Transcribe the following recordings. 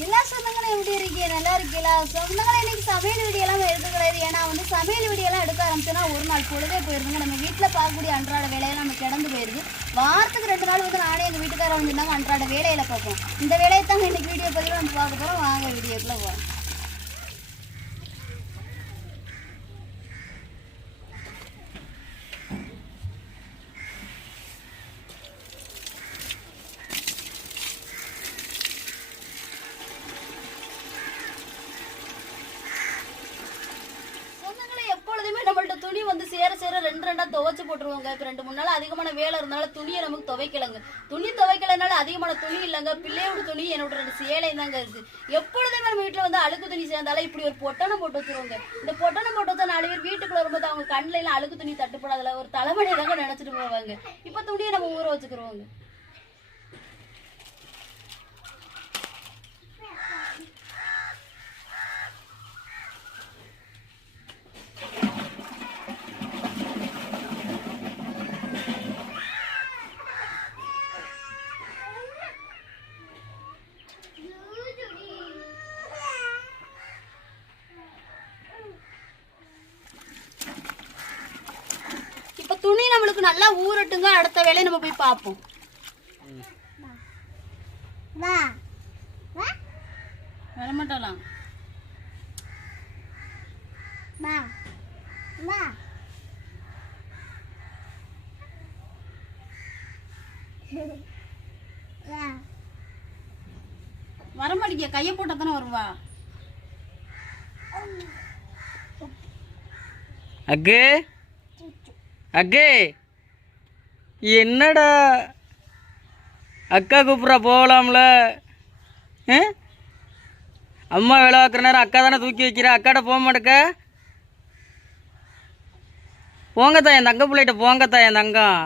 எல்லா சொந்தங்களும் எப்படி இருக்கீங்க? நல்லா இருக்கீங்களா? சொந்தங்களும் இன்னைக்கு சமையல் வீடியோலாம் எடுக்க கிடையாது ஏன்னா வந்து சமையல் வீடியோலாம் எடுக்க ஆரம்பிச்சோன்னா ஒரு நாள் பொழுதே போயிருதுங்க. நம்ம வீட்டில் பார்க்கக்கூடிய அன்றாட வேலையெல்லாம் நம்ம கிடந்து போயிருது. வாரத்துக்கு ரெண்டு நாள் வந்து நானே எங்கள் வீட்டுக்காரர் வந்துருந்தாங்க அன்றாட வேலையில் பார்ப்போம். இந்த வேலையை தாங்க இன்னைக்கு வீடியோ பதிவில் நம்ம பார்க்க போகிறோம் வாங்க வீடியோக்குள்ளே போகிறோம் சொந்தங்களே எப்பொழுதுமே நம்மள்ட்ட துணி வந்து சேர சேர ரெண்டு ரெண்டா துவைச்சு போட்டுருவாங்க. இப்போ ரெண்டு மூணு நாள் அதிகமான வேலை இருந்தாலும் துணியை நமக்கு துவைக்கலங்க. துணி துவைக்கலனால அதிகமான துணி இல்லைங்க. பிள்ளையோட துணி என்னோட ரெண்டு சேலையும் தாங்க இருக்கு. எப்பொழுதுமே நம்ம வீட்டில் வந்து அழுக்கு துணி சேர்ந்தாலும் இப்படி ஒரு பொட்டணம் போட்டு வச்சிருவாங்க. இந்த பொட்டணம் போட்டு வச்சா நாலு பேர் வீட்டுக்குள்ள வரும்போது அவங்க கண்ணில எல்லாம் அழுக்கு துணி தட்டுப்படாதுல. ஒரு தலைமணி தாங்க நினைச்சிட்டு போவாங்க. இப்போ துணியை நம்ம ஊற வச்சுக்கிறோங்க நம்மளுக்கு நல்லா ஊறட்டுங்க அடுத்த வேலையை நம்ம போய் பார்ப்போம். வரமாட்டலாம் வரமாட்டேங்க கையை போட்டால் தானே வருவா. அக்கு. அக்கு. என்னடா? அக்கா கூப்பிட்றா போகலாம்ல. அம்மா வேலை பார்க்குற நேரம் அக்கா தானே தூக்கி வைக்கிற? அக்காட்ட போக மாட்டேக்க. போங்கத்தா என் தங்க பிள்ளைகிட்ட போங்கத்தா என் தங்கம்.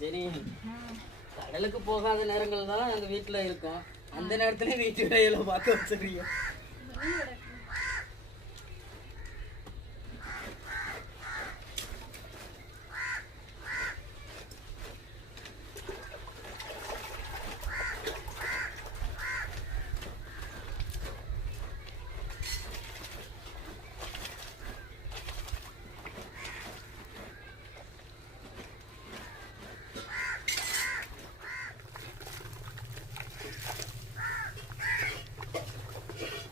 சரி. கடலுக்கு போகாத நேரங்கள் தான் எங்கள் வீட்டில் இருக்கோம். அந்த நேரத்துல வீட்டு வேலையில பார்க்க வச்சிருக்கீங்க.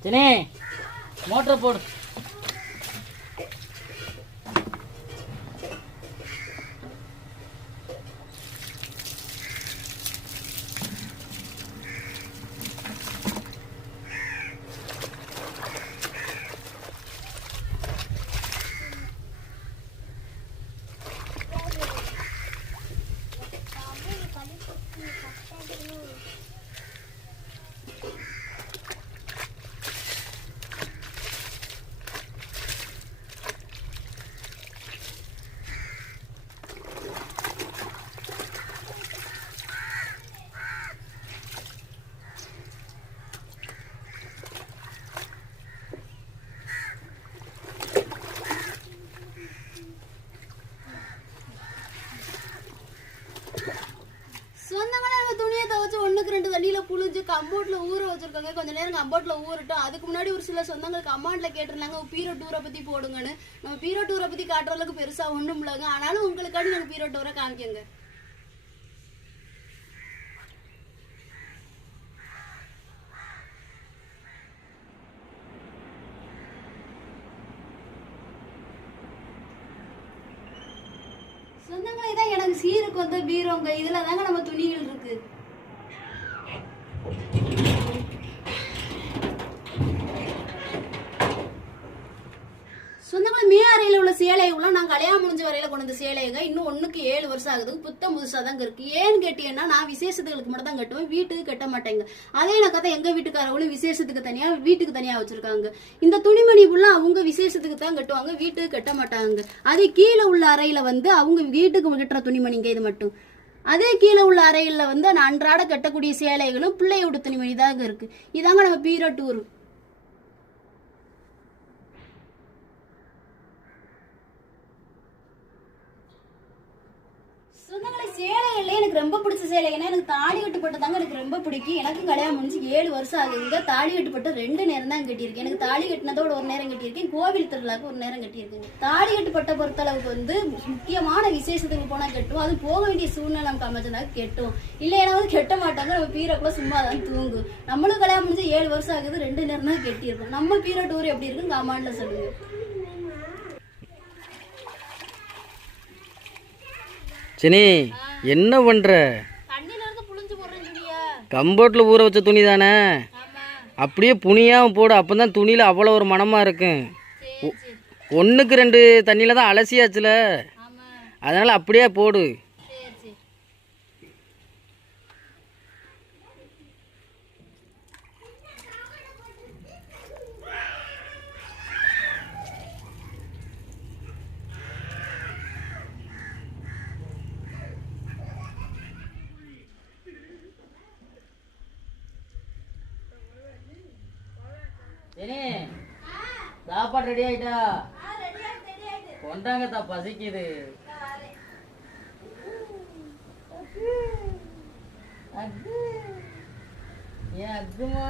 தினே மோட்டர் போடு புளிஞ்சு ஊற வச்சிருக்காங்க. கொஞ்ச நேரம் கம்போட்ல ஊறட்டும். அதுக்கு முன்னாடி ஒரு சில சொந்தங்களுக்கு அமௌண்ட்ல கேட்டிருந்தாங்க பீரோ டூரை பத்தி போடுங்கன்னு. நம்ம பீரோ டூரை பத்தி காட்டுற அளவுக்கு பெருசா ஒண்ணும் இல்லைங்க. ஆனாலும் உங்களுக்காண்டி நாங்க பீரோ டூரை காமிக்கங்க. சொந்தங்களே தான் எனக்கு சீருக்கு வந்த பீரோங்க. இதுல தாங்க நம்ம துணிகள் இருக்கு சொந்தங்கள மே அறையில உள்ள சேலைகள்லாம் நான் கல்யாணம் முடிஞ்ச வரையில கொண்டு வந்த சேலைங்க இன்னும் ஒண்ணுக்கு ஏழு வருஷம் ஆகுது. புத்தம் புதுசா தாங்க இருக்கு. ஏன்னு கேட்டீங்கன்னா நான் விசேஷத்துகளுக்கு மட்டும் தான் கட்டுவேன். வீட்டுக்கு கட்ட மாட்டேங்க. அதே நான் கதை எங்க வீட்டுக்காரங்களும் விசேஷத்துக்கு தனியா வீட்டுக்கு தனியா வச்சிருக்காங்க. இந்த துணிமணி ஃபுல்லா அவங்க விசேஷத்துக்கு தான் கட்டுவாங்க. வீட்டுக்கு கட்ட மாட்டாங்க. அதே கீழே உள்ள அறையில வந்து அவங்க வீட்டுக்கு கட்டுற துணிமணிங்க இது மட்டும். அதே கீழே உள்ள அறையில் வந்து நான் அன்றாட கட்டக்கூடிய சேலைகளும் பிள்ளையோட துணிமணி தாங்க இருக்கு. இதாங்க நம்ம பீரோ டூர் சேலைகள்ல எனக்கு ரொம்ப பிடிச்ச சேலைகள்னா எனக்கு தாலி கட்டுப்பட்டு தாங்க எனக்கு ரொம்ப பிடிக்கும். எனக்கு கல்யாணம் முடிஞ்சு ஏழு வருஷம் ஆகுதுங்க தாலி கட்டுப்பட்டு ரெண்டு நேரம் தான் கட்டியிருக்கேன். எனக்கு தாலி கட்டினதோட ஒரு நேரம் கட்டியிருக்கேன். கோவில் திருவிழாக்கு ஒரு நேரம் கட்டியிருக்கேங்க தாலி கட்டுப்பட்ட பொறுத்தளவுக்கு வந்து முக்கியமான விசேஷத்துக்கு போனா கட்டும் அது போக வேண்டிய சூழ்நிலை நமக்கு அமைச்சதாக கெட்டும் இல்லைன்னா வந்து கெட்ட மாட்டாங்க. நம்ம பீரோக்குள்ள சும்மா தான் தூங்கும். நம்மளும் கல்யாணம் முடிஞ்சு ஏழு வருஷம் ஆகுது. ரெண்டு நேரம் தான் கட்டியிருக்கோம். நம்ம பீரோ டூர் எப்படி இருக்குன்னு கமாண்ட்ல சொல்லுங்க. சரி என்ன துணியா. கம்போட்டில் ஊற வச்ச துணி தானே? அப்படியே புனியாக போடு அப்போ தான் துணியில் அவ்வளோ ஒரு மனமாக இருக்கும். ஒன்றுக்கு ரெண்டு தண்ணியில் தான் அலசியாச்சுல. அதனால் அப்படியே போடு சரி சரி சரி சாப்பாடு ரெடி ஆயிட்டா? கொண்டாங்கத்தா பசிக்குது. ஏன் அக்குமா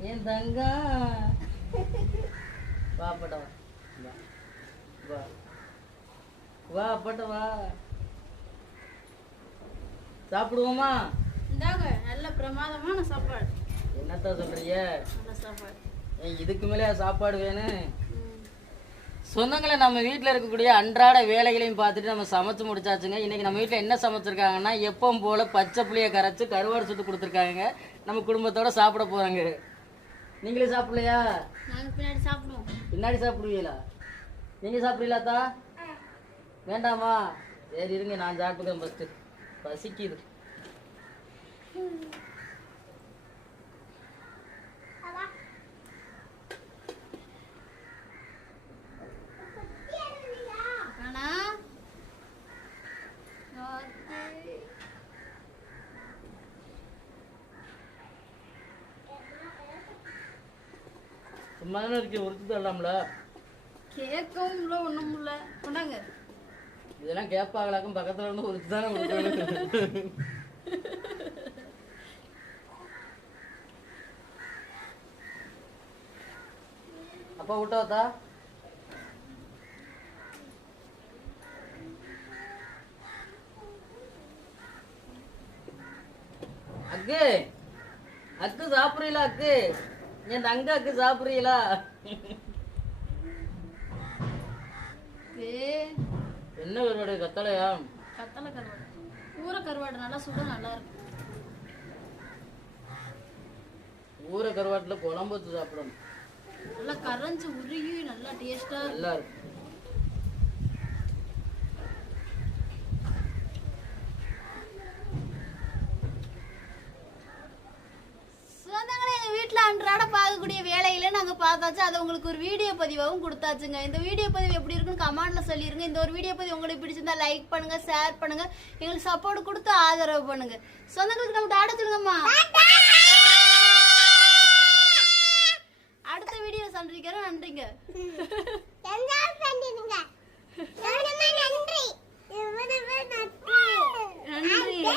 ஏன் தங்கா. வா பட்டவா வா. வா. பட்டவா வா. சாப்பிடுவோமா? இந்தாங்க நல்ல பிரமாதமான சாப்பாடு. என்னத்த ஏய், இதுக்கு மேலே சாப்பாடு வேணும் சொந்தங்களை நம்ம வீட்டில் இருக்கக்கூடிய அன்றாட வேலைகளையும் பார்த்துட்டு நம்ம சமைச்சு முடிச்சாச்சுங்க. இன்னைக்கு நம்ம வீட்டில் என்ன சமைச்சிருக்காங்கன்னா எப்பவும் போல பச்சை புளியை கரைச்சு கருவாடு சுட்டு கொடுத்துருக்காங்க. நம்ம குடும்பத்தோட சாப்பிட போறாங்க. நீங்களே சாப்பிடலையா? பின்னாடி சாப்பிடுவோம். பின்னாடி சாப்பிடுவீங்களா? நீங்க சாப்பிடுவீங்களாத்தா வேண்டாமா? சரி இருங்க நான் சாப்பிட்டுக்கிறேன் ஃபஸ்ட்டு பசிக்குது. தானே இருக்கு உறுத்து தரலாம்ல கேட்கவும் ஒண்ணும் இல்லை. கொண்டாங்க. இதெல்லாம் கேட்பாங்களாக்கும் பக்கத்துல இருந்து உறுத்து தானே அப்பா விட்டாத்தா அக்கு அக்கு சாப்பிடுறீங்களா அக்கு? என் தங்க அக்கு சாப்பிடுறீங்களா என்ன கருவாடு? கத்தலையா? கத்தலை கருவாடு. ஊற கருவாடு நல்லா சுட நல்லா இருக்கும். ஊற கருவாட்டுல குழம்பு வச்சு சாப்பிடணும். நல்லா கரைஞ்சு உருகி நல்லா டேஸ்டா நல்லா இருக்கும். நாங்க பார்த்தாச்சு அதை உங்களுக்கு ஒரு வீடியோ பதிவாகவும் கொடுத்தாச்சுங்க. இந்த வீடியோ பதிவு எப்படி இருக்குன்னு கமெண்ட்ல சொல்லிருங்க. இந்த ஒரு வீடியோ பதிவு உங்களுக்கு பிடிச்சிருந்தா லைக் பண்ணுங்க ஷேர் பண்ணுங்க. எங்களுக்கு சப்போர்ட் கொடுத்து ஆதரவு பண்ணுங்க. சொந்தங்களுக்கு நம்ம டாடா சொல்லுங்கம்மா. அடுத்த வீடியோ சந்திக்கிறோம். நன்றிங்க. நன்றி. நன்றி.